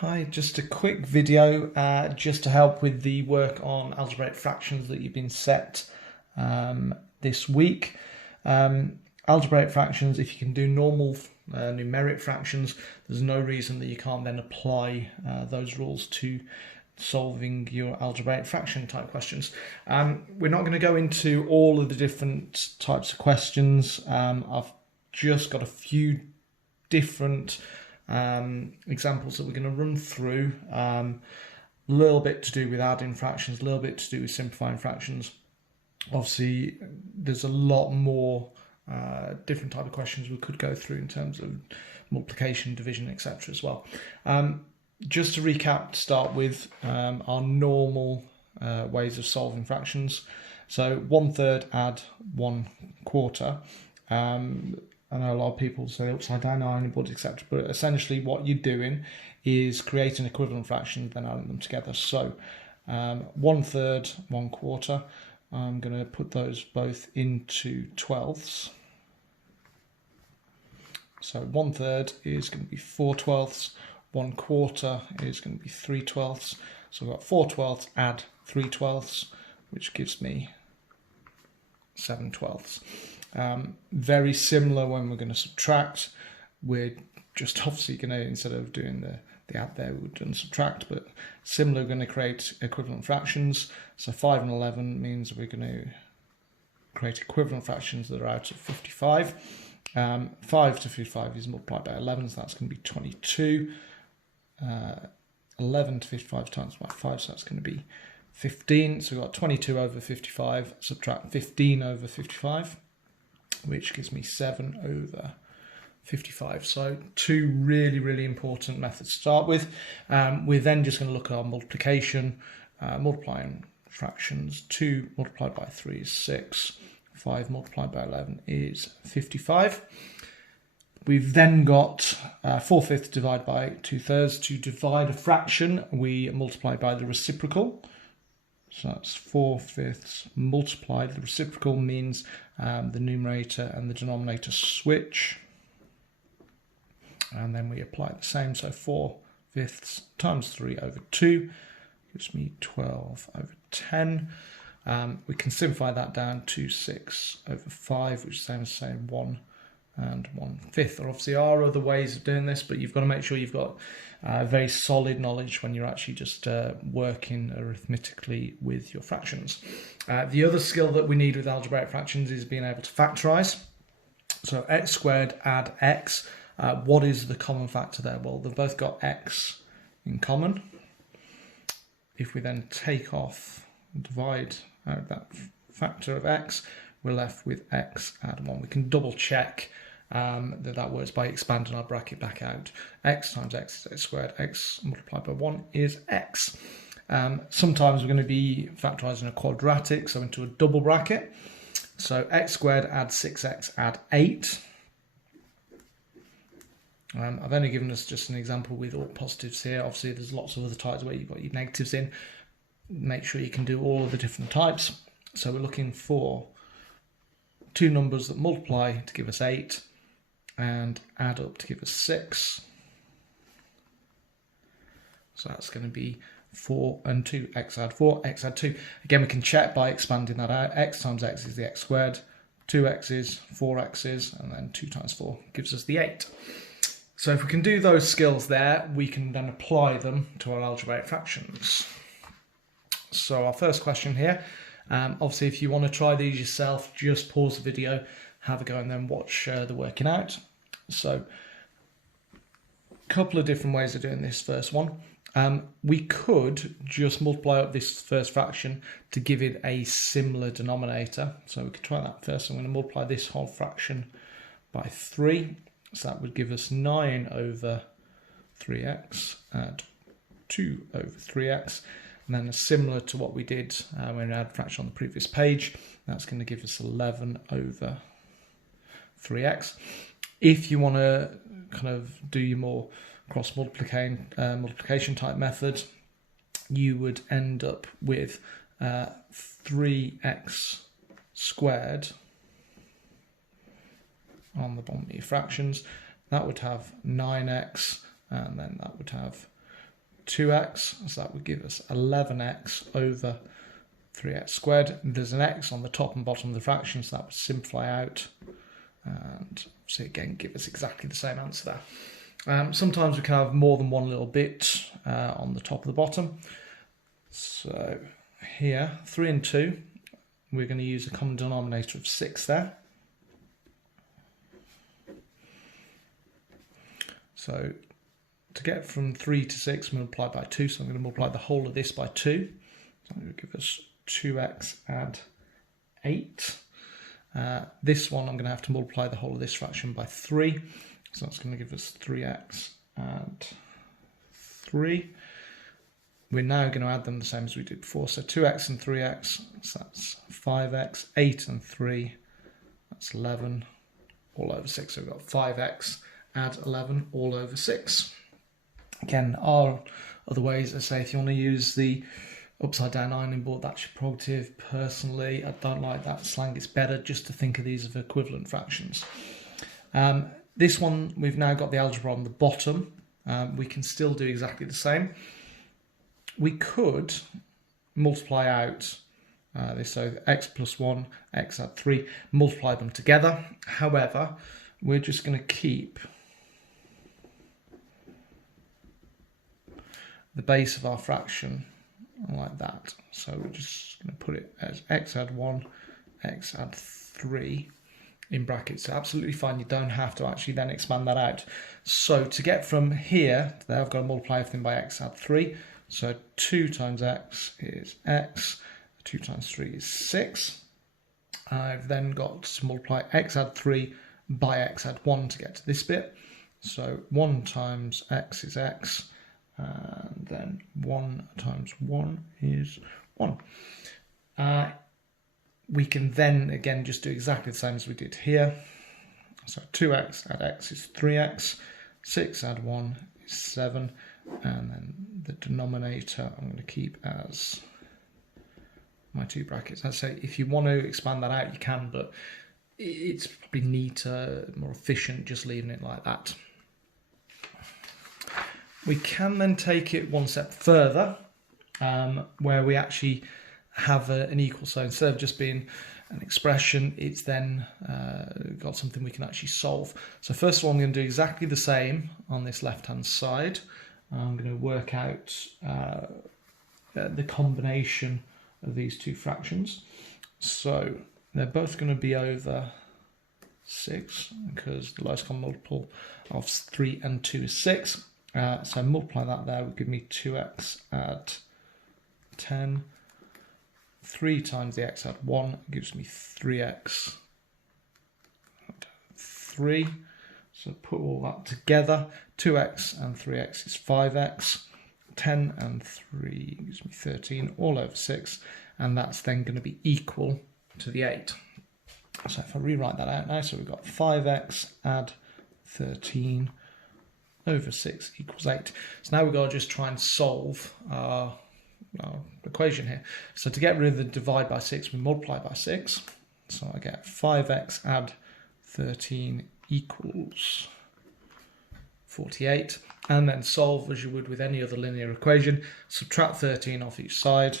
Hi, just a quick video just to help with the work on algebraic fractions that you've been set this week. Algebraic fractions, if you can do normal numeric fractions, there's no reason that you can't then apply those rules to solving your algebraic fraction type questions. We're not going to go into all of the different types of questions. I've just got a few different examples that we're going to run through. A little bit to do with adding fractions, a little bit to do with simplifying fractions. Obviously, there's a lot more different type of questions we could go through in terms of multiplication, division, etc. as well. Just to recap, to start with our normal ways of solving fractions. So 1/3 add 1/4. I know a lot of people say upside down ironboard, etc. But essentially what you're doing is creating equivalent fractions, then adding them together. So 1/3, 1/4. I'm going to put those both into 12ths. So 1/3 is going to be 4/12. 1/4 is going to be 3/12. So I've got 4/12 add 3/12, which gives me 7/12. Very similar when we're going to subtract. We're just obviously going to, instead of doing the add there, we've done subtract, but similar, we're going to create equivalent fractions. So 5 and 11 means we're going to create equivalent fractions that are out of 55. 5 to 55 is multiplied by 11, so that's going to be 22. 11 to 55 times by 5, so that's going to be 15. So we've got 22 over 55, subtract 15 over 55, which gives me 7 over 55. So two really important methods to start with. We're then just going to look at our multiplication, multiplying fractions. 2 multiplied by 3 is 6. 5 multiplied by 11 is 55. We've then got 4/5 divided by 2/3. To divide a fraction, we multiply by the reciprocal. So that's 4/5 multiplied. The reciprocal means the numerator and the denominator switch. And then we apply the same. So 4/5 times 3 over 2 gives me 12 over 10. We can simplify that down to 6 over 5, which is the same 1 and 1/5. There obviously are other ways of doing this, but you've got to make sure you've got very solid knowledge when you're actually just working arithmetically with your fractions. The other skill that we need with algebraic fractions is being able to factorize. So x squared add x. What is the common factor there? Well, they've both got x in common. If we then take off and divide out that factor of x, we're left with x add 1. We can double check that works by expanding our bracket back out. X times x is x squared, x multiplied by 1 is x. Sometimes we're going to be factorizing a quadratic, so into a double bracket. So x squared add 6x add 8. I've only given us just an example with all positives here. Obviously there's lots of other types where you've got your negatives in. Make sure you can do all of the different types. So we're looking for two numbers that multiply to give us 8 and add up to give us 6. So that's going to be 4 and 2, x add 4, x add 2. Again, we can check by expanding that out. X times x is the x squared, 2x's, 4x's, and then 2 times 4 gives us the 8. So if we can do those skills there, we can then apply them to our algebraic fractions. So our first question here, obviously if you want to try these yourself, just pause the video, have a go, and then watch the working out. So a couple of different ways of doing this first one. We could just multiply up this first fraction to give it a similar denominator. So we could try that first. I'm going to multiply this whole fraction by 3. So that would give us 9 over 3x and 2 over 3x. And then similar to what we did when we had a fraction on the previous page, that's going to give us 11 over 3x. If you want to kind of do your more cross multiplication type method, you would end up with 3x squared on the bottom of your fractions. That would have 9x, and then that would have 2x, so that would give us 11x over 3x squared. There's an x on the top and bottom of the fraction, so that would simplify out. And so again, give us exactly the same answer there. Sometimes we can have more than one little bit on the top of the bottom. So here, 3 and 2, we're going to use a common denominator of 6 there. So to get from 3 to 6, multiply by 2, so I'm going to multiply the whole of this by 2. So that will give us 2x add 8. This one I'm going to have to multiply the whole of this fraction by 3. So that's going to give us 3x add 3. We're now going to add them the same as we did before. So 2x and 3x, so that's 5x, 8 and 3, that's 11, all over 6. So we've got 5x add 11 all over 6. Again, our other ways, I say, if you want to use the upside down ironing board, that's your prerogative. Personally, I don't like that slang. It's better just to think of these as equivalent fractions. This one, we've now got the algebra on the bottom. We can still do exactly the same. We could multiply out this, so x plus 1, x add 3, multiply them together. However, we're just going to keep the base of our fraction like that. So we're just going to put it as x add 1, x add 3 in brackets. So absolutely fine, you don't have to actually then expand that out. So to get from here to there, I've got to multiply everything by x add 3. So 2 times x is x, 2 times 3 is 6. I've then got to multiply x add 3 by x add 1 to get to this bit. So 1 times x is x, and then 1 times 1 is 1. We can then again just do exactly the same as we did here. So 2x add x is 3x, 6 add 1 is 7, and then the denominator I'm going to keep as my 2 brackets. I'd say if you want to expand that out, you can, but it's probably neater, more efficient just leaving it like that. We can then take it one step further, where we actually have an equal. So instead of just being an expression, it's then got something we can actually solve. So first of all, I'm going to do exactly the same on this left-hand side. I'm going to work out the combination of these two fractions. So they're both going to be over 6, because the lowest common multiple of 3 and 2 is 6. So multiply that there would give me 2x add 10. 3 times the x add 1 gives me 3x add 3. So put all that together. 2x and 3x is 5x. 10 and 3 gives me 13 all over 6. And that's then going to be equal to the 8. So if I rewrite that out now, so we've got 5x add 13 over 6 equals 8. So now we've got to just try and solve our equation here. So to get rid of the divide by 6, we multiply by 6. So I get 5x add 13 equals 48. And then solve as you would with any other linear equation. Subtract 13 off each side.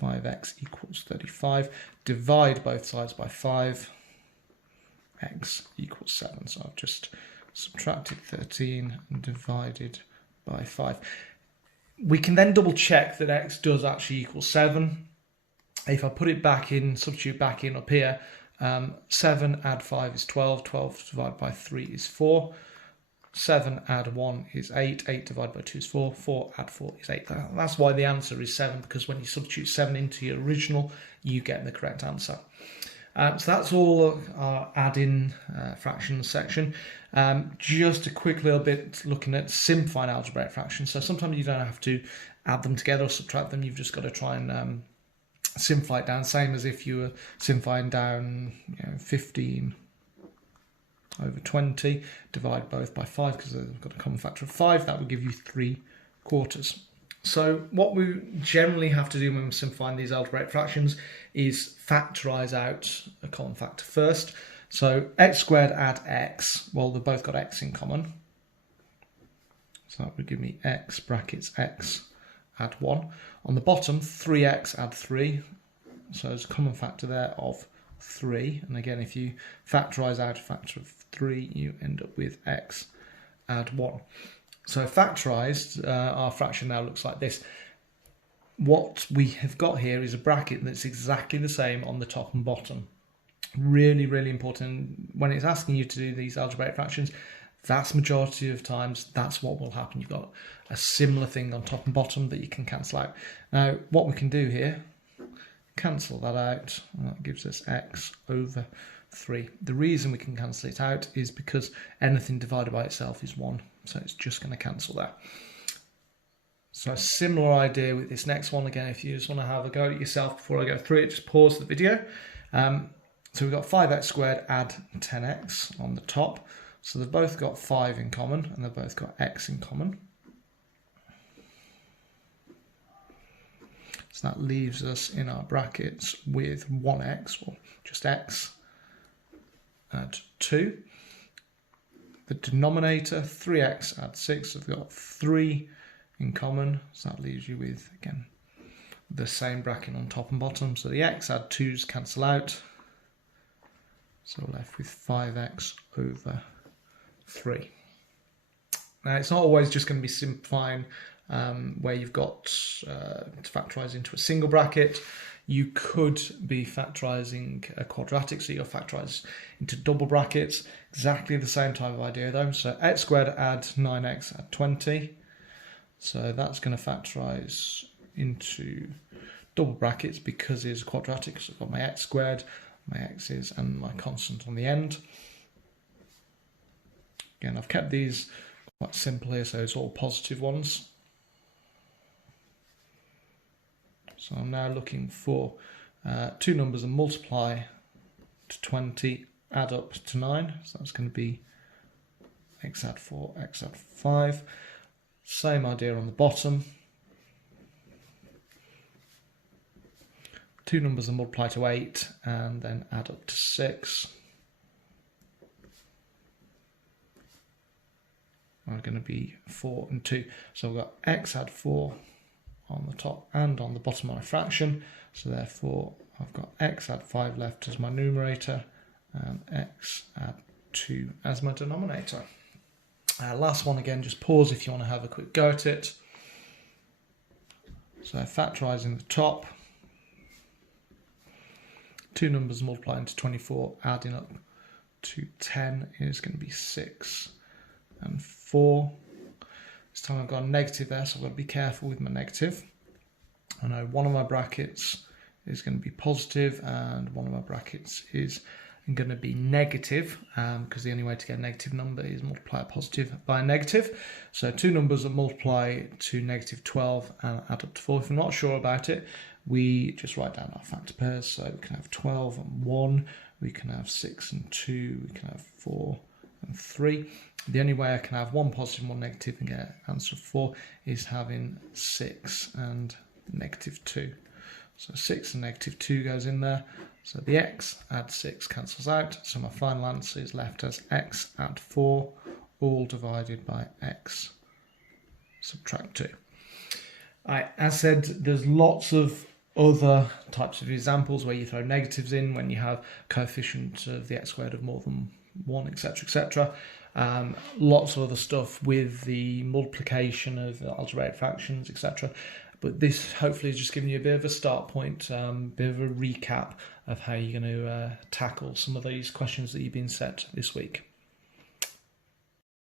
5x equals 35. Divide both sides by 5. X equals 7. So I've just subtracted 13 and divided by 5. We can then double check that x does actually equal 7. If I put it back in, substitute back in up here, 7 add 5 is 12, 12 divided by 3 is 4, 7 add 1 is 8, 8 divided by 2 is 4, 4 add 4 is 8. That's why the answer is 7, because when you substitute 7 into your original, you get the correct answer. So that's all our add-in fractions section. Just a quick little bit looking at simplifying algebraic fractions. So sometimes you don't have to add them together or subtract them. You've just got to try and simplify it down, same as if you were simplifying down 15 over 20. Divide both by 5 because they've got a common factor of 5. That would give you 3/4. So what we generally have to do when we're simplifying these algebraic fractions is factorize out a common factor first. So x squared add x, well, they've both got x in common. So that would give me x brackets x add 1. On the bottom, 3x add 3. So there's a common factor there of 3. And again, if you factorize out a factor of 3, you end up with x add 1. So factorized, our fraction now looks like this. What we have got here is a bracket that's exactly the same on the top and bottom. Really, really important. When it's asking you to do these algebraic fractions, vast majority of times, that's what will happen. You've got a similar thing on top and bottom that you can cancel out. Now, what we can do here, cancel that out, and that gives us x over 3. The reason we can cancel it out is because anything divided by itself is 1, so it's just going to cancel that. So a similar idea with this next one. Again, if you just want to have a go at it yourself before I go through it, just pause the video. So we've got 5x squared add 10x on the top. So they've both got 5 in common and they've both got x in common. So that leaves us in our brackets with 1x, or just x, add 2. The denominator, 3x add 6, so we've got 3 in common. So that leaves you with, again, the same bracket on top and bottom. So the x add 2's cancel out. So we're left with 5x over 3. Now it's not always just going to be simplifying where you've got to factorize into a single bracket. You could be factorizing a quadratic, so you'll factorize into double brackets. Exactly the same type of idea though. So x squared add 9x add 20. So that's going to factorize into double brackets because it's quadratic. So I've got my x squared, my x's, and my constant on the end. Again, I've kept these quite simple here, so it's all positive ones. So I'm now looking for two numbers and multiply to 20, add up to 9. So that's going to be x add 4, x add 5. Same idea on the bottom. Two numbers and multiply to 8 and then add up to 6. Are going to be 4 and 2. So we've got x add 4 on the top and on the bottom of my fraction. So therefore I've got x add 5 left as my numerator and x add 2 as my denominator. Last one, again, just pause if you want to have a quick go at it. So factorising the top. Two numbers multiplying to 24, adding up to 10 is going to be 6 and 4. This time I've got a negative there, so I've got to be careful with my negative. I know one of my brackets is going to be positive and one of my brackets is going to be negative, because the only way to get a negative number is multiply a positive by a negative. So two numbers that multiply to negative 12 and add up to 4. If I'm not sure about it, we just write down our factor pairs. So we can have 12 and 1, we can have 6 and 2, we can have 4 and 3. The only way I can have one positive and one negative and get an answer of 4 is having 6 and negative 2. So 6 and negative 2 goes in there. So the x add 6 cancels out. So my final answer is left as x add 4, all divided by x subtract 2. As said, there's lots of other types of examples where you throw negatives in when you have coefficient of the x squared of more than 1, etc., etc. Lots of other stuff with the multiplication of algebraic fractions, etc. But this hopefully is just giving you a bit of a start point, bit of a recap of how you're going to tackle some of these questions that you've been set this week.